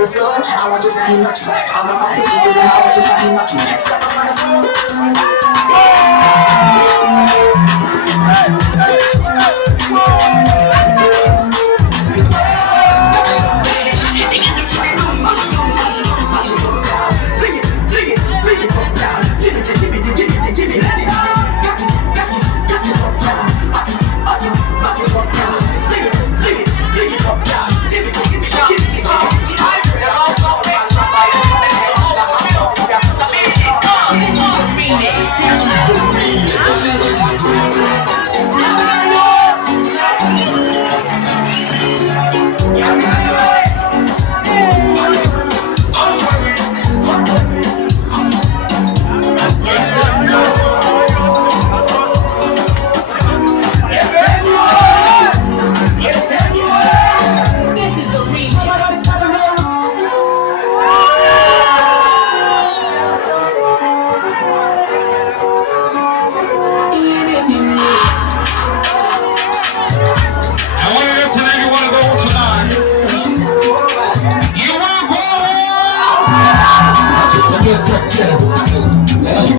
the floor, I want you to be much more. I'm about to keep doing, I want you to be much more. Step up on the floor.